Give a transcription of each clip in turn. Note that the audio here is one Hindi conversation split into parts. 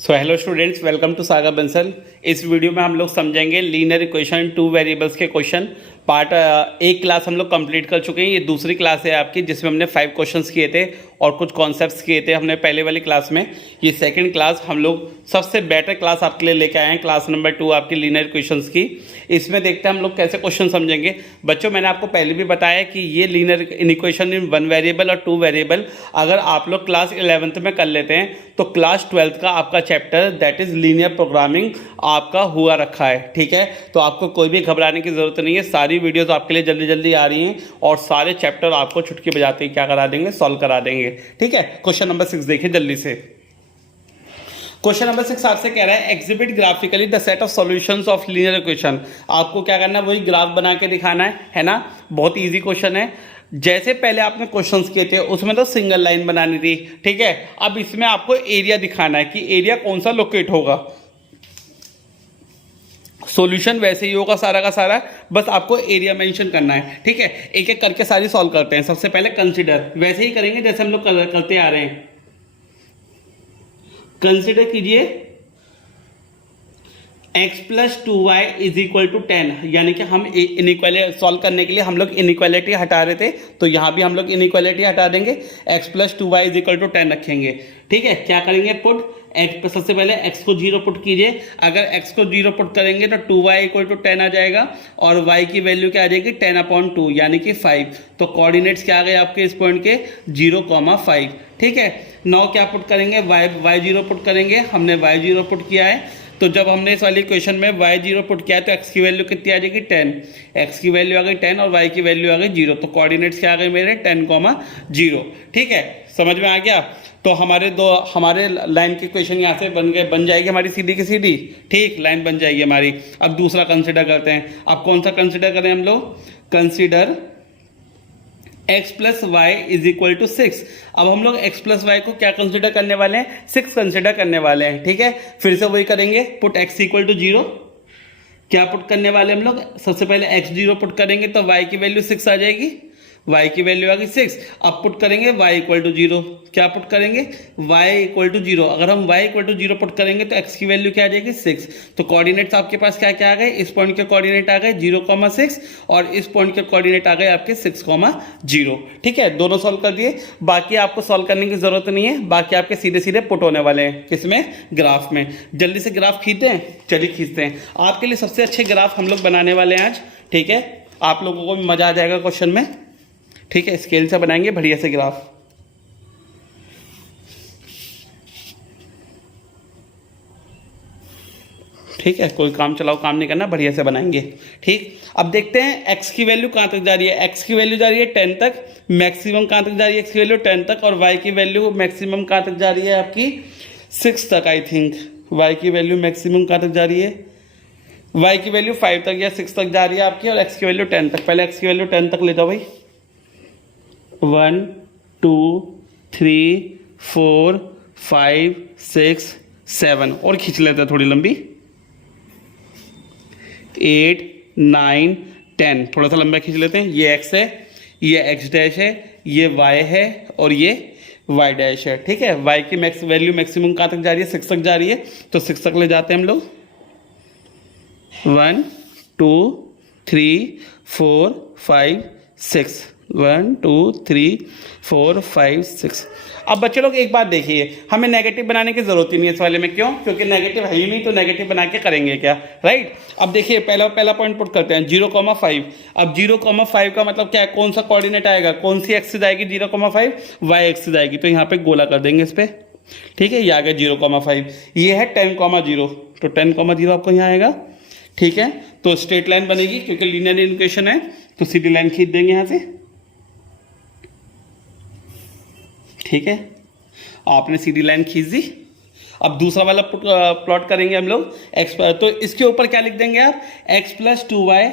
So hello students, welcome to Sagar Bansal. इस वीडियो में हम लोग समझेंगे लीनियर इक्वेशन टू वेरिएबल्स के क्वेश्चन। पार्ट एक क्लास हम लोग कंप्लीट कर चुके हैं। ये दूसरी क्लास है आपकी, जिसमें हमने 5 क्वेश्चंस किए थे और कुछ कॉन्सेप्ट्स किए थे हमने पहले वाली क्लास में। ये सेकंड क्लास हम लोग सबसे बेटर क्लास आपके लिए लेके आए हैं, क्लास नंबर 2 आपकी लीनियर इक्वेशंस की। इसमें देखते हैं हम लोग कैसे क्वेश्चन समझेंगे। बच्चों, मैंने आपको पहले भी बताया कि ये लीनियर इक्वेशन इन 1 वेरिएबल और 2 वेरिएबल अगर आप लोग क्लास 11th में कर लेते हैं तो क्लास 12th का आपका chapter that is linear programming आपका हुआ रखा है। ठीक है, तो आपको कोई भी घबराने की जरूरत नहीं है। सारी वीडियोस आपके लिए जल्दी जल्दी आ रही हैं और सारे चैप्टर आपको चुटकी बजाते ही क्या करा देंगे, सॉल्व करा देंगे। ठीक है, क्वेश्चन नंबर 6 देखिए जल्दी से। क्वेश्चन नंबर 6 आपसे कह रहा है exhibit graphically the set of solutions of linear equation. आपको क्या करना है, वही ग्राफ बना के दिखाना है ना। बहुत इजी क्वेश्चन है। जैसे पहले आपने क्वेश्चंस किए थे उसमें तो सिंगल लाइन बनानी थी। ठीक है, अब इसमें आपको एरिया दिखाना है कि एरिया कौन सा लोकेट होगा। सॉल्यूशन वैसे ही होगा सारा का सारा, बस आपको एरिया मेंशन करना है। ठीक है, एक एक करके सारी सॉल्व करते हैं। सबसे पहले कंसीडर, वैसे ही करेंगे जैसे हम लोग करते आ रहे हैं। कंसीडर कीजिए x plus 2y is equal to 10, यानी कि हम इनइक्वालिटी सॉल्व करने के लिए हम लोग इनइक्वालिटी हटा रहे थे, तो यहां भी हम लोग इनइक्वालिटी हटा देंगे। x plus 2y is equal to 10 रखेंगे। ठीक है, क्या करेंगे, पुट x, सबसे पहले x को 0 पुट कीजिए। अगर x को 0 पुट करेंगे तो 2y इक्वल टू 10 आ जाएगा और y की वैल्यू क्या आ जाएगी, 10/2 यानी कि 5। तो कोऑर्डिनेट्स क्या आ गए आपके इस पॉइंट के, 0,5। ठीक है, नौ क्या पुट करेंगे, y0 पुट करेंगे। हमने y0 पुट किया है, तो जब हमने इस वाली इक्वेशन में y0 पुट किया तो x की वैल्यू कितनी आ जाएगी, 10। x की वैल्यू आ गई 10 और y की वैल्यू आ गई 0। तो कोऑर्डिनेट्स क्या आ गए मेरे, 10,0। ठीक है, समझ में आ गया। तो हमारे लाइन की इक्वेशन यहाँ से बन जाएगी हमारी सीधी की सीधी। ठीक, लाइन बन जाएगी हमारी। अब दूसरा कंसिडर करते हैं। अब कौन सा कंसिडर करें हम लोग, consider x plus y is equal to 6। अब हम लोग x प्लस वाई को क्या कंसिडर करने वाले हैं, 6 कंसिडर करने वाले हैं। ठीक है, फिर से वही करेंगे, पुट x इक्वल टू 0। क्या पुट करने वाले हम लोग, सबसे पहले x0 पुट करेंगे तो y की वैल्यू 6 आ जाएगी, y की वैल्यू आ गई 6। अब पुट करेंगे y इक्वल टू 0। क्या पुट करेंगे, y इक्वल टू 0। अगर हम y इक्वल टू 0 पुट करेंगे तो x की वैल्यू क्या आ जाएगी, 6। तो कोऑर्डिनेट्स आपके पास क्या क्या आ गए, इस पॉइंट के कोऑर्डिनेट आ गए 0,6 और इस पॉइंट के कोऑर्डिनेट आ गए आपके 6,0। ठीक है, दोनों सॉल्व कर दिए। बाकी आपको सॉल्व करने की जरूरत नहीं है, बाकी आपके सीधे सीधे पुट होने वाले हैं। किसमें, ग्राफ में। जल्दी से ग्राफ खींचते हैं, चलिए खींचते हैं। आपके लिए सबसे अच्छे ग्राफ हम लोग बनाने वाले हैं आज। ठीक है, आप लोगों को भी मजा आ जाएगा क्वेश्चन में। ठीक है, स्केल से बनाएंगे बढ़िया से ग्राफ। ठीक है, कोई काम चलाओ काम नहीं करना, बढ़िया से बनाएंगे। ठीक, अब देखते हैं x की वैल्यू कहाँ तक जा रही है। x की वैल्यू जा रही है 10 तक, मैक्सिमम कहाँ तक जा रही है x की वैल्यू 10 तक, और y की वैल्यू मैक्सिमम कहाँ तक जा रही है आपकी 6 तक। आई थिंक y की वैल्यू मैक्सिमम कहाँ तक जा रही है, y की वैल्यू 5 तक या 6 तक जा रही है आपकी, और x की वैल्यू 10 तक। पहले x की वैल्यू 10 तक ले जाओ भाई। 1 2 3 4 5 6 7 और खींच लेते हैं थोड़ी लंबी, 8 9 10। थोड़ा सा लंबा खींच लेते हैं। ये x है, ये x डैश है, ये y है और ये y डैश है। ठीक है, y की वैल्यू मैक्सिमम कहाँ तक जा रही है, 6 तक जा रही है, तो 6 तक ले जाते हैं हम लोग। 1 2 3 4 5 6 1 2 3 4 5 6। अब बच्चे लोग एक बात देखिए, हमें नेगेटिव बनाने की जरूरत ही नहीं है इस वाले में। क्यों, क्योंकि नेगेटिव है ही नहीं, तो नेगेटिव बना के करेंगे क्या, राइट। अब देखिए पहला पॉइंट पुट करते हैं 0,5। अब 0,5 का मतलब क्या है, कौन सा कोऑर्डिनेट आएगा, कौन सी एक्सिस आएगी 0,5, y एक्सिस आएगी। तो यहाँ पे गोला कर देंगे इस पे। ठीक है, ये आ गया 0,5। ये है 10,0, तो 10,0 आपको यहाँ आएगा। ठीक है, तो स्ट्रेट लाइन बनेगी क्योंकि लीनियर इक्वेशन है, तो सीधी लाइन खींच देंगे यहाँ से। ठीक है, आपने सीधी लाइन खींच दी। अब दूसरा वाला प्लॉट करेंगे हम लोग x पर, तो इसके ऊपर क्या लिख देंगे आप, x plus 2y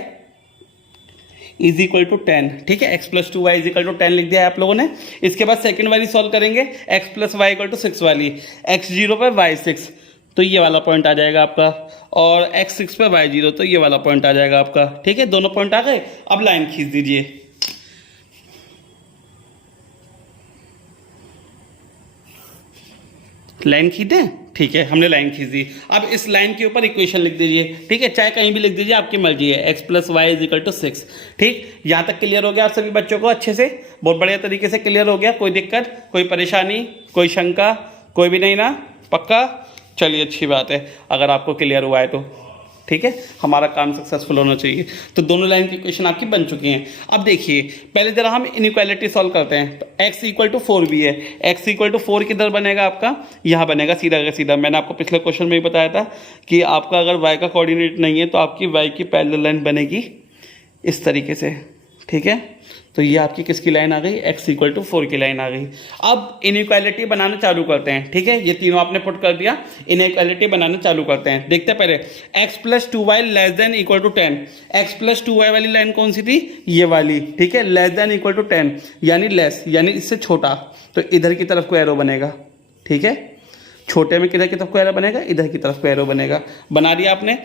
is equal to 10। ठीक है, x plus 2y is equal to 10 लिख दिया है आप लोगों ने। इसके बाद सेकंड वाली सॉल्व करेंगे, x plus y equal to 6 वाली, x0 पर y6, तो ये वाला पॉइंट आ जाएगा आपका, और x6 पर y0, तो ये वाला पॉइंट आ जाएगा आपका। ठीक है, दोनों पॉइंट आ गए। अब लाइन खींच दीजिए। लाइन खींचे, ठीक है, हमने लाइन खींच दी। अब इस लाइन के ऊपर इक्वेशन लिख दीजिए, ठीक है, चाहे कहीं भी लिख दीजिए, आपकी मर्जी है। x plus y is equal to 6। ठीक, यहाँ तक क्लियर हो गया आप सभी बच्चों को? अच्छे से, बहुत बढ़िया तरीके से क्लियर हो गया। कोई दिक्कत, कोई परेशानी, कोई शंका, कोई भी नहीं ना? पक्का? चलिए, अच्छी बात है अगर आपको क्लियर हुआ है तो। ठीक है, हमारा काम सक्सेसफुल होना चाहिए। तो दोनों लाइन की इक्वेशन आपकी बन चुकी हैं। अब देखिए, पहले जरा हम इनइक्वालिटी सॉल्व करते हैं। तो x इक्वल टू 4 भी है। x इक्वल टू 4 किधर बनेगा आपका? यहाँ बनेगा सीधा का सीधा। मैंने आपको पिछले क्वेश्चन में ही बताया था कि आपका अगर y का कोऑर्डिनेट नहीं है तो आपकी y की पैरेलल लाइन बनेगी इस तरीके से। ठीक है, तो ये आपकी किसकी लाइन आ गई? x इक्वल टू 4 की लाइन आ गई। अब इनइक्वालिटी बनाना चालू करते हैं। ठीक है, ये तीनों आपने पुट कर दिया, इनइक्वालिटी बनाना चालू करते हैं। देखते हैं पहले, x plus 2y less than equal to 10। x plus 2y वाली लाइन कौन सी थी? ये वाली। ठीक है, लेस देन इक्वल टू 10 यानी लेस, यानी इससे छोटा, तो इधर की तरफ को एरो बनेगा। ठीक है, छोटे में किधर की तरफ को एरो बनेगा? इधर की तरफ को एरो बनेगा। बना दिया आपने।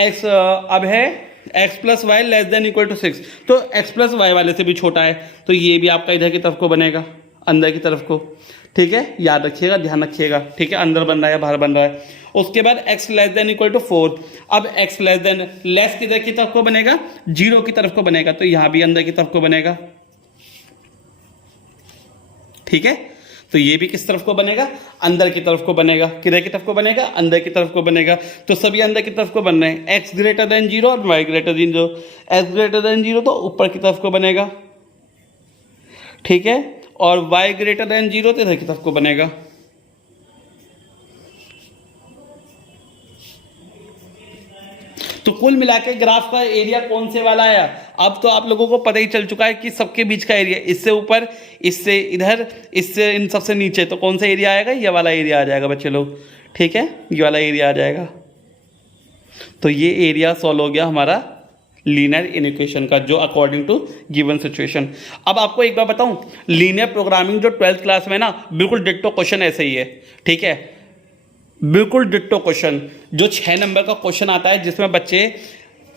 x अब है x plus y less than equal to 6, तो x प्लस वाई वाले से भी छोटा है, तो ये भी आपका इधर की तरफ को बनेगा, अंदर की तरफ को। ठीक है, याद रखिएगा, ध्यान रखिएगा। ठीक है, अंदर बन रहा है बाहर बन रहा है। उसके बाद x less than equal to 4। अब x लेस देन, लेस किधर की तरफ को बनेगा? 0 की तरफ को बनेगा, तो यहाँ भी अंदर की तरफ को बनेगा। ठीक है, तो ये भी किस तरफ को बनेगा? अंदर की तरफ को बनेगा। किधर की तरफ को बनेगा? अंदर की तरफ को बनेगा। तो सभी अंदर की तरफ को बन रहे हैं। x ग्रेटर देन 0 और y greater then 0। x greater then 0 तो ऊपर की तरफ को बनेगा। ठीक है, और y ग्रेटर देन 0 तो इधर की तरफ को बनेगा। तो कुल मिला के ग्राफ का एरिया कौन से वाला आया? अब तो आप लोगों को पता ही चल चुका है कि सबके बीच का एरिया, इससे ऊपर, इससे इधर, इससे इन सबसे नीचे, तो कौन सा एरिया आएगा? ये वाला एरिया आ जाएगा बच्चे लोग। ठीक है, ये वाला एरिया आ जाएगा। तो ये एरिया सॉल्व हो गया हमारा लीनियर इक्वेशन का, जो अकॉर्डिंग टू गिवन सिचुएशन। अब आपको एक बार बताऊं, लीनियर प्रोग्रामिंग जो 12th क्लास में ना, बिल्कुल डिट्टो क्वेश्चन ऐसे ही है। ठीक है, बिल्कुल डिट्टो क्वेश्चन, जो 6 नंबर का क्वेश्चन आता है, जिसमें बच्चे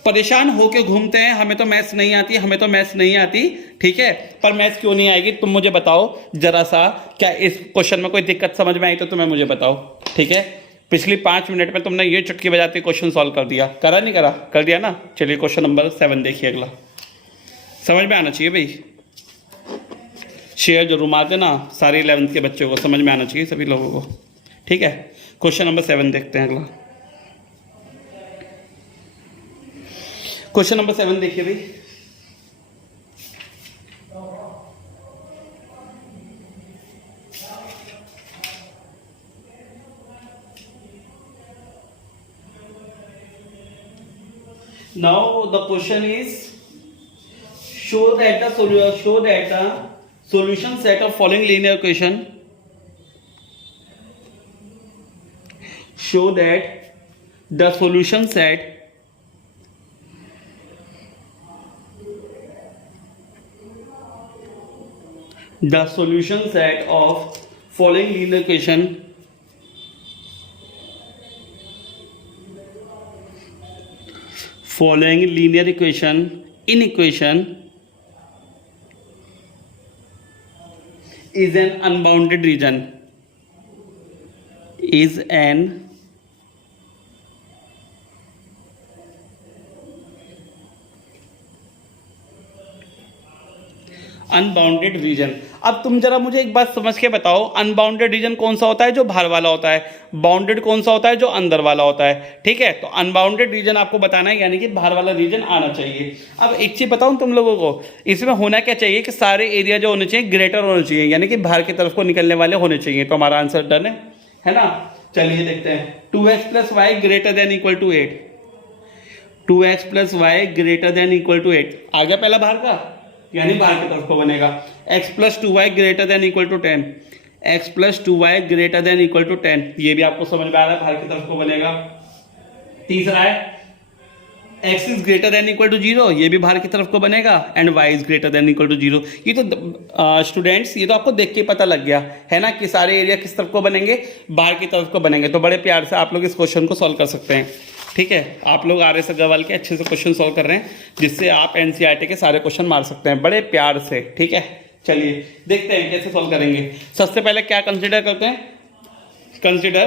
परेशान होके घूमते हैं, हमें तो मैथ्स नहीं आती, हमें तो मैथ्स नहीं आती। ठीक है, पर मैथ्स क्यों नहीं आएगी? तुम मुझे बताओ जरा सा, क्या इस क्वेश्चन में कोई दिक्कत समझ में आई तो तुम्हें मुझे बताओ। ठीक है, पिछली 5 मिनट में तुमने ये चुटकी बजाते क्वेश्चन सॉल्व कर दिया, करा नहीं करा? कर दिया ना। चलिए, क्वेश्चन नंबर 7 देखिए, अगला। समझ में आना चाहिए भाई, शेयर जरूर मार देना, सारे 11th के बच्चों को समझ में आना चाहिए, सभी लोगों को। ठीक है, क्वेश्चन नंबर 7 देखते हैं अगला। क्वेश्चन नंबर 7 देखिए भाई। Now the question is, show that the solution set of following linear equation. Show that the solution set of following linear equation in equation is an unbounded region. Is an unbounded region. अब तुम जरा मुझे एक बात समझ के बताओ, अनबाउंडेड रीजन कौन सा होता है? जो बाहर वाला होता है। बाउंडेड कौन सा होता है? जो अंदर वाला होता है। ठीक है, तो अनबाउंडेड रीजन आपको बताना है, यानी कि बाहर वाला रीजन आना चाहिए। अब एक चीज बताऊं तुम लोगों को, इसमें होना क्या चाहिए कि सारे एरिया जो होने चाहिए ग्रेटर होने चाहिए, यानी कि बाहर की तरफ को निकलने वाले होने चाहिए। तो हमारा आंसर डन है ना? चलिए देखते हैं। 2x plus y greater than equal to 8। 2x plus y greater than equal to 8 आ गया पहला बाहर का, यानी बाहर की तरफ को बनेगा। x plus 2y greater than equal to 10। x plus 2y greater than equal to 10, ये भी आपको समझ में आ रहा है, बाहर की तरफ को बनेगा। तीसरा है x is greater than equal to 0, ये भी बाहर की तरफ को बनेगा। And y is greater than equal to 0। ये तो स्टूडेंट्स, ये तो आपको देख के पता लग गया है ना कि सारे एरिया किस तरफ को बनेंगे? बाहर की तरफ को बनेंगे। तो बड़े प्यार से आप लोग इस क्वेश्चन को सॉल्व कर सकते हैं। ठीक है, आप लोग RS अग्रवाल के अच्छे से क्वेश्चन सॉल्व कर रहे हैं, जिससे आप NCERT के सारे क्वेश्चन मार सकते हैं बड़े प्यार से। ठीक है, चलिए देखते हैं कैसे सॉल्व करेंगे। सबसे पहले क्या कंसीडर करते हैं? Consider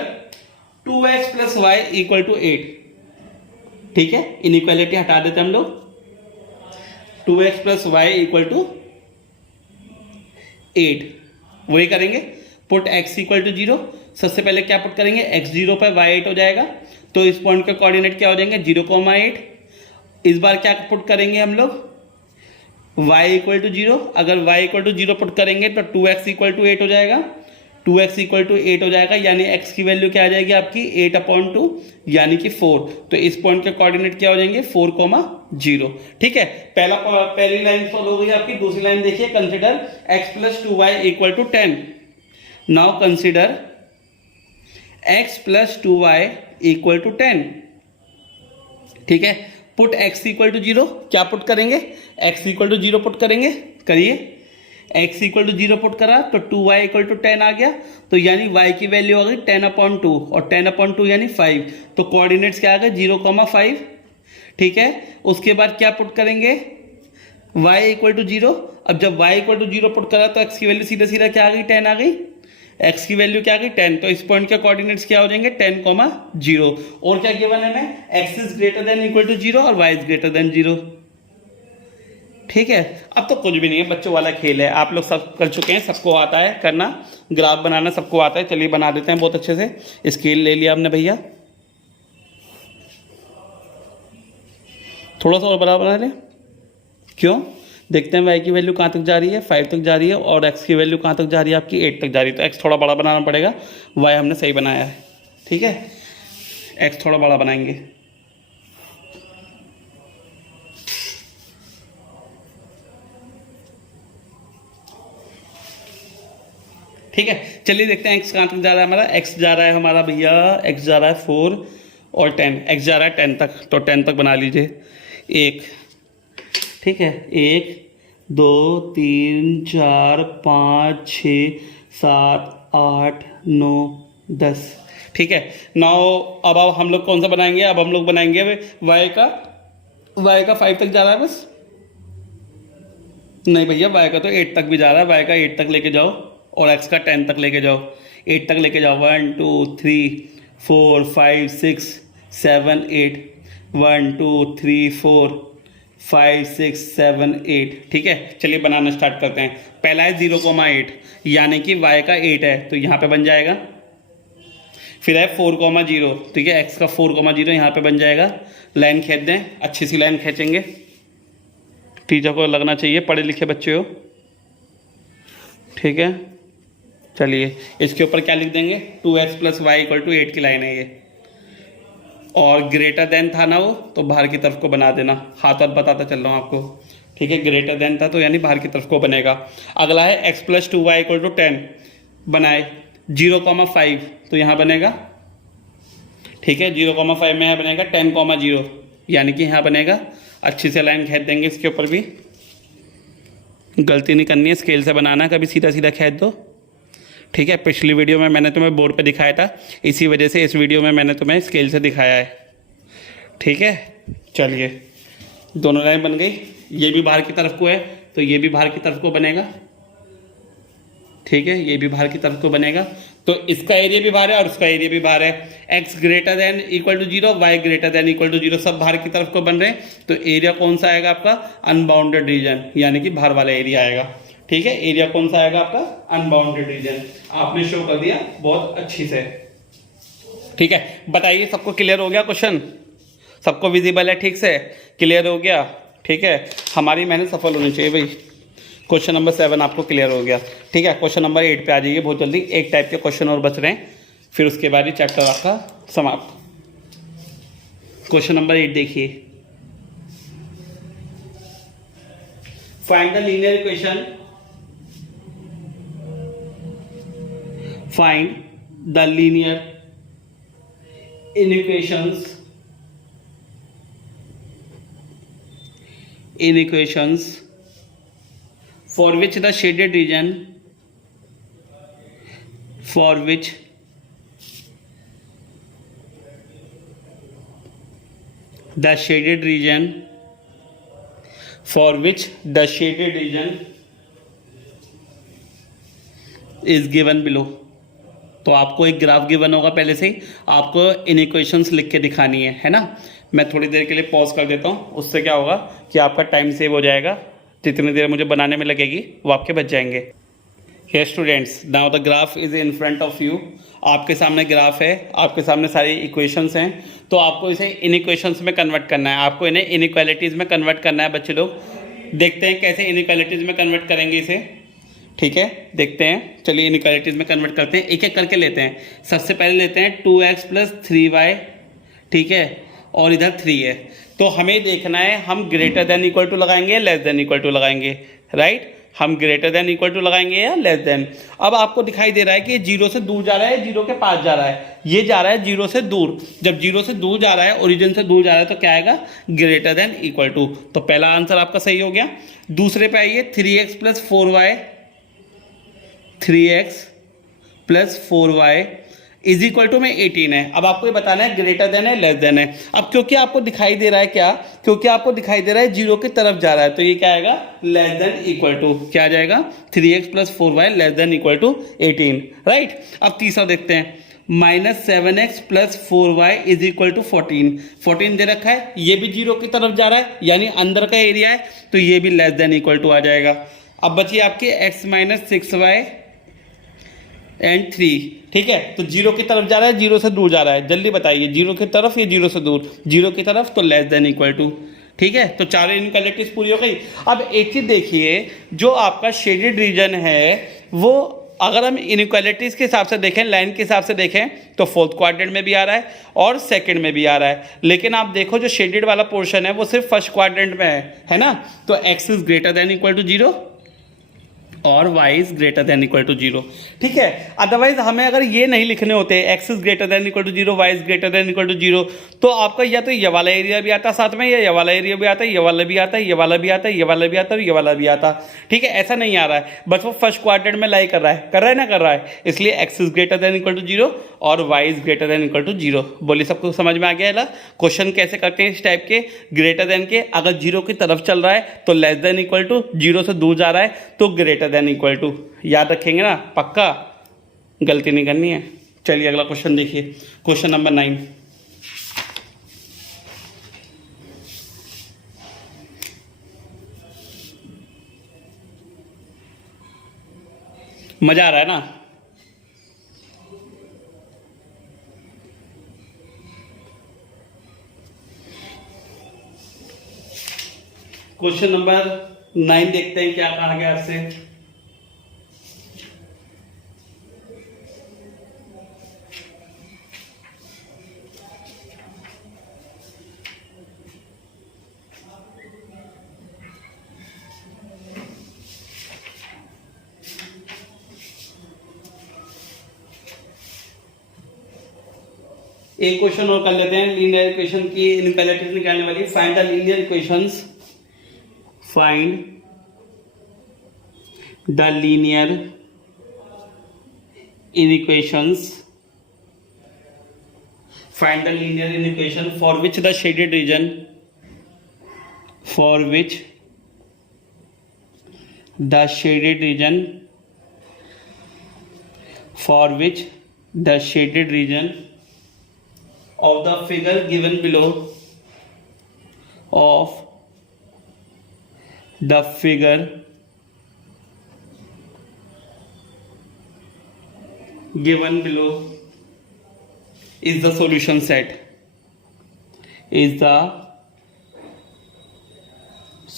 2x plus y equal to 8। ठीक है, इनइक्वालिटी हटा देते हम लोग। 2x plus y equal to 8, वही करेंगे। Put x equal to 0। सबसे पहले क्या पुट करेंगे, x 0 पर y 8 हो जाएगा, तो इस पॉइंट के कोऑर्डिनेट क्या हो जाएंगे 0,8। इस बार क्या पुट करेंगे हम लोग, y इक्वल टू 0। अगर y इक्वल टू 0 पुट करेंगे तो 2x इक्वल टू 8 हो जाएगा, 2x इक्वल टू 8 हो जाएगा, यानी x की वैल्यू क्या आ जाएगी आपकी 8/2 यानी कि 4। तो इस पॉइंट के कोऑर्डिनेट क्या हो जाएंगे 4,0। ठीक है, पहली लाइन सॉल्व हो गई आपकी। दूसरी लाइन देखिए, consider x plus 2y equal to 10। Now consider x plus 2y equal to 10। ठीक है, पुट x इक्वल टू 0। क्या पुट करेंगे, x इक्वल टू 0 पुट करेंगे, करिए। x इक्वल टू 0 पुट करा तो 2y इक्वल टू 10 आ गया, तो यानी y की वैल्यू आ गई 10/2 और 10/2 यानी 5। तो कोऑर्डिनेट्स क्या आ गए 0,5। ठीक है, उसके बाद क्या पुट करेंगे y इक्वल टू 0। अब जब y इक्वल टू 0 पुट करा तो x की वैल्यू सीधा सीधा क्या आ गई 10 आ गई, x की वैल्यू क्या आ गई 10। तो इस पॉइंट के कोऑर्डिनेट्स क्या हो जाएंगे 10,0। और क्या गिवन है हमें, x is greater than equal to 0 और y इज ग्रेटर देन 0। ठीक है, अब तो कुछ भी नहीं है, बच्चों वाला खेल है, आप लोग सब कर चुके हैं, सबको आता है करना, ग्राफ बनाना सबको आता है। चलिए बना देते हैं बहुत अच्छे से। स्केल ले लिया हमने भैया, थोड़ा सा और बड़ा बना लें। क्यों, देखते हैं y की वैल्यू कहाँ तक जा रही है, 5 तक जा रही है, और x की वैल्यू कहाँ तक जा रही है आपकी 8 तक जा रही है। तो x थोड़ा बड़ा बनाना पड़ेगा, y हमने सही बनाया है। ठीक है, x थोड़ा बड़ा बनाएंगे। ठीक है, चलिए देखते हैं x कहाँ तक जा रहा है हमारा। x जा रहा है हमारा भैया, x जा रहा है 4 और 10, x जा रहा है 10 तक, तो 10 तक बना लीजिए। 1, ठीक है, 1 2 3 4 5 6 7 8 9 10। ठीक है, नाउ अब हम लोग कौन सा बनाएंगे, अब हम लोग बनाएंगे y का 5 तक जा रहा है बस। नहीं भैया, y का तो 8 तक भी जा रहा है, y का 8 तक लेके जाओ और x का 10 तक लेके जाओ, 8 तक लेके जाओ। 1 2 3 4 5 6 7 8, 1 2 3 4 5 6 7 8। ठीक है, चलिए बनाना स्टार्ट करते हैं। पहला है 0,8, यानी कि y का 8 है, तो यहाँ पे बन जाएगा। फिर है 4,0, ठीक है, x का 4,0 यहाँ पे बन जाएगा। लाइन खींच दें, अच्छी सी लाइन खींचेंगे, टीचर को लगना चाहिए पढ़े लिखे बच्चे हो। ठीक है, चलिए इसके ऊपर क्या लिख देंगे, 2x plus y equal to 8 की लाइन है ये, और ग्रेटर देन था ना वो, तो बाहर की तरफ को बना देना, हाथ हाथ बताता चल रहा हूँ आपको। ठीक है, ग्रेटर देन था तो यानी बाहर की तरफ को बनेगा। अगला है x plus 2y equal to 10, बनाए 0,5, तो यहाँ बनेगा। ठीक है, 0,5 में यहाँ बनेगा 10,0, यानी कि यहाँ बनेगा। अच्छी से लाइन खींच देंगे, इसके ऊपर भी गलती नहीं करनी है, स्केल से बनाना, कभी सीधा सीधा खींच दो। ठीक है, पिछली वीडियो में मैंने तुम्हें बोर्ड पे दिखाया था, इसी वजह से इस वीडियो में मैंने तुम्हें स्केल से दिखाया है। ठीक है, चलिए दोनों लाइन बन गई। ये भी बाहर की तरफ को है, तो ये भी बाहर की तरफ को बनेगा। ठीक है, ये भी बाहर की तरफ को बनेगा, तो इसका एरिया भी बाहर है और उसका एरिया भी बाहर है। x greater than equal to 0, y greater than equal to 0, सब बाहर की तरफ को बन रहे हैं, तो एरिया कौन सा आएगा आपका, अनबाउंडेड रीजन, यानी कि बाहर वाला एरिया आएगा। ठीक है, एरिया कौन सा आएगा आपका, अनबाउंडेड रीजन। आपने शो कर दिया बहुत अच्छी से। ठीक है, बताइए सबको क्लियर हो गया क्वेश्चन, सबको विजिबल है, ठीक से क्लियर हो गया। ठीक है, हमारी मेहनत सफल होनी चाहिए भाई। क्वेश्चन नंबर 7 आपको क्लियर हो गया। ठीक है, क्वेश्चन नंबर 8 पे आ जाइए बहुत जल्दी, एक टाइप के क्वेश्चन और बच रहे हैं, फिर उसके बाद ही चैप्टर आपका समाप्त। क्वेश्चन नंबर 8 देखिए, find the linear equation, find the linear inequations for which the shaded region is given below. तो आपको एक ग्राफ गिवन होगा पहले से ही, आपको इनइक्वेशंस लिख के दिखानी है ना। मैं थोड़ी देर के लिए पॉज कर देता हूँ, उससे क्या होगा कि आपका टाइम सेव हो जाएगा, जितनी देर मुझे बनाने में लगेगी वो आपके बच जाएंगे। Here students, now the graph is in front of you. आपके सामने ग्राफ है, आपके सामने सारी इक्वेशंस हैं, तो आपको इसे इन इक्वेशंस में कन्वर्ट करना है, आपको इन्हें इनइक्वालिटीज़ में कन्वर्ट करना है बच्चे लोग। देखते हैं कैसे इनइक्वालिटीज़ में कन्वर्ट करेंगे इसे, ठीक है, देखते हैं। चलिए इनइक्वालिटीज़ में कन्वर्ट करते हैं, एक एक करके लेते हैं। सबसे पहले लेते हैं 2x + 3y, ठीक है, और इधर 3 है। तो हमें देखना है हम ग्रेटर देन इक्वल टू लगाएंगे या लेस देन इक्वल टू लगाएंगे, राइट। हम ग्रेटर देन इक्वल टू लगाएंगे या लेस देन। अब आपको दिखाई दे रहा है कि 0 से दूर जा रहा है, 0 के पास जा रहा है, ये जा रहा है 0 से दूर। जब 0 से दूर जा रहा है, ओरिजिन से दूर जा रहा है, तो क्या आएगा, ग्रेटर देन इक्वल टू। तो पहला आंसर आपका सही हो गया। दूसरे पे आइए, 3x + 4y, 3x + 4y is equal to में 18 है। अब आपको ये बताना है ग्रेटर देन है लेस देन है। अब क्योंकि आपको दिखाई दे रहा है क्या, क्योंकि आपको दिखाई दे रहा है 0 की तरफ जा रहा है, तो ये क्या आएगा, लेस देन इक्वल टू। क्या आ जाएगा, 3x + 4y less than equal to 18, right. अब तीसरा देखते हैं, -7x + 4y is equal to 14। 14 दे रखा है, ये भी 0 की तरफ जा रहा है, यानी अंदर का एरिया है, तो ये भी लेस देन इक्वल टू आ जाएगा। अब बची आपकी x - 6y एंड 3, ठीक है। तो 0 की तरफ जा रहा है, 0 से दूर जा रहा है, जल्दी बताइए 0 की तरफ या 0 से दूर, 0 की तरफ, तो लेस देन इक्वल टू, ठीक है। तो चारों इनइक्वालिटीज पूरी हो गई। अब एक चीज देखिए, जो आपका शेडेड रीजन है वो अगर हम इनइक्वालिटीज के हिसाब से देखें, लाइन के हिसाब से देखें, तो 4th क्वाड्रेंट में भी आ रहा है और 2nd में भी आ रहा है। लेकिन आप देखो जो शेडेड वाला पोर्शन है वो सिर्फ 1st क्वाड्रेंट में है ना। तो x is greater than equal to 0 और y is greater than equal to 0, ठीक है। अदरवाइज हमें अगर ये नहीं लिखने होते x is greater than equal to 0, y is greater than equal to 0, तो आपका या तो ये वाला एरिया भी आता साथ में, या ये वाला एरिया भी आता, ये वाला भी आता, ये वाला भी आता, ये वाला भी आता और ये वाला भी आता, ठीक है। ऐसा नहीं आ रहा है, बस वो 1st क्वाड्रेंट में लाई कर रहा है ना, कर रहा है। इसलिए x is greater than equal to 0 और y is greater than equal to 0। बोलिए सबको समझ में आ गया है? क्वेश्चन कैसे करते हैं इस टाइप के, ग्रेटर देन के, अगर 0 की तरफ चल रहा है तो लेस देन इक्वल टू, 0 से दूर जा रहा है तो ग्रेटर देन इक्वल टू। याद रखेंगे ना, पक्का, गलती नहीं करनी है। चलिए अगला क्वेश्चन देखिए, क्वेश्चन नंबर 9। मजा आ रहा है ना? क्वेश्चन नंबर 9 देखते हैं क्या कहा गया आपसे। एक क्वेश्चन और कर लेते हैं, लीनियर इक्वेशन की इनइक्वालिटीज निकालने वाली। Find the linear equations, find the linear inequations, find the linear inequation for which the shaded region, for which the shaded region, for which the shaded region of the figure given below, of the figure given below is the solution set, is the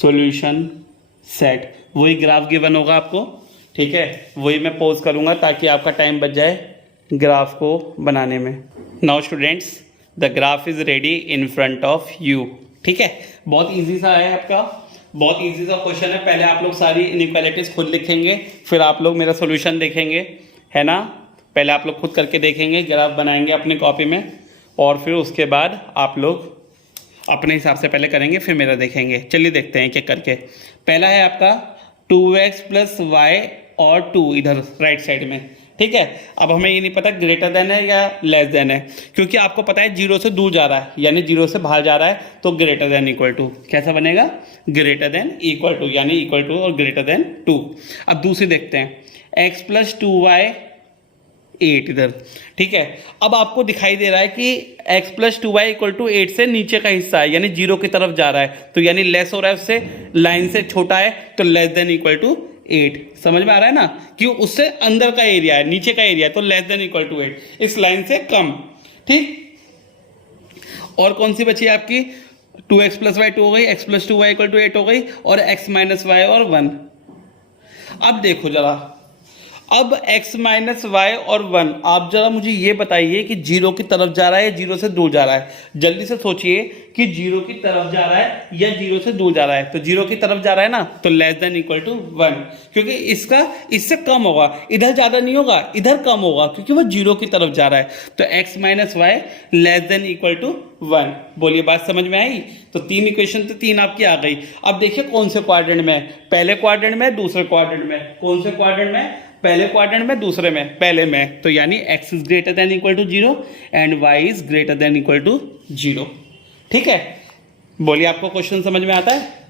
solution set। वही ग्राफ गिवन होगा आपको, ठीक है, वही मैं पोज करूंगा ताकि आपका टाइम बच जाए ग्राफ को बनाने में। Now students, the graph is ready in front of you, ठीक है। बहुत इजी सा है आपका, बहुत इजी सा क्वेश्चन है। पहले आप लोग सारी इनइक्वालिटीज खुद लिखेंगे, फिर आप लोग मेरा सॉल्यूशन देखेंगे, है ना। पहले आप लोग खुद करके देखेंगे, ग्राफ बनाएंगे अपनी कॉपी में, और फिर उसके बाद आप लोग अपने हिसाब से पहले करेंगे, फिर मेरा देखेंगे। चलिए देखते हैं एक-एक करके। पहला है आपका 2x + y और 2 इधर राइट साइड में, ठीक है। अब हमें ये नहीं पता ग्रेटर देन है या लेस देन है, क्योंकि आपको पता है 0 से दूर जा रहा है, यानी 0 से बाहर जा रहा है, तो ग्रेटर देन इक्वल टू कैसा बनेगा, ग्रेटर देन इक्वल टू, यानी इक्वल टू और ग्रेटर देन 2। अब दूसरी देखते हैं, x + 2y 8 इधर। ठीक है, अब आपको दिखाई दे रहा है कि x plus 2y equal to 8 से नीचे का हिस्सा है, यानी 0 की तरफ जा रहा है, तो यानी लेस हो रहा है उससे, लाइन से छोटा है, तो लेस देन इक्वल टू 8। समझ में आ रहा है ना, कि उससे अंदर का एरिया है, नीचे का एरिया है, तो लेस देन इक्वल टू 8, इस लाइन से कम। ठीक, और कौन सी बची आपकी, 2x प्लस वाई 2 हो गई, x plus 2y equal to 8 हो गई, और x माइनस वाई और 1। अब देखो जरा, अब x माइनस वाई और 1, आप जरा मुझे ये बताइए कि 0 की तरफ जा रहा है या 0 से दूर जा रहा है। जल्दी से सोचिए कि 0 की तरफ जा रहा है या 0 से दूर जा रहा है। तो 0 की तरफ जा रहा है ना, तो लेस देन इक्वल टू 1, क्योंकि इसका इससे कम होगा, इधर ज़्यादा नहीं होगा, इधर कम होगा, क्योंकि वो 0 की तरफ जा रहा है। तो x minus y less than equal to 1। बोलिए, बात समझ में आई? तो 3 इक्वेशन तो 3 आपकी आ गई। अब देखिए कौन से क्वाड्रेंट में, पहले क्वाड्रेंट में, दूसरे क्वाड्रेंट में। कौन से क्वाड्रेंट में? पहले क्वाड्रेंट में, दूसरे में, पहले में। तो यानी x is greater than equal to 0 and y is greater than equal to 0। ठीक है, बोलिए आपको क्वेश्चन समझ में आता है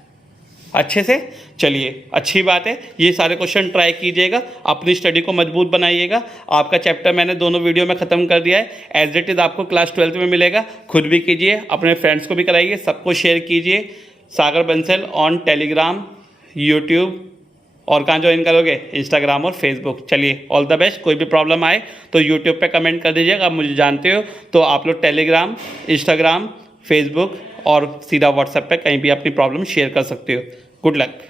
अच्छे से? चलिए, अच्छी बात है, ये सारे क्वेश्चन ट्राई कीजिएगा, अपनी स्टडी को मजबूत बनाइएगा। आपका चैप्टर मैंने दोनों वीडियो में ख़त्म कर दिया है, एज इट इज़ आपको क्लास 12th में मिलेगा। खुद भी कीजिए, अपने फ्रेंड्स को भी कराइए, सबको शेयर कीजिए। सागर बंसल ऑन टेलीग्राम, यूट्यूब, और कहाँ ज्वाइन करोगे? इंस्टाग्राम और फेसबुक। चलिए, ऑल द बेस्ट। कोई भी प्रॉब्लम आए तो यूट्यूब पे कमेंट कर दीजिएगा, आप मुझे जानते हो। तो आप लोग टेलीग्राम, इंस्टाग्राम, फेसबुक और सीधा व्हाट्सएप पे कहीं भी अपनी प्रॉब्लम शेयर कर सकते हो। Good luck.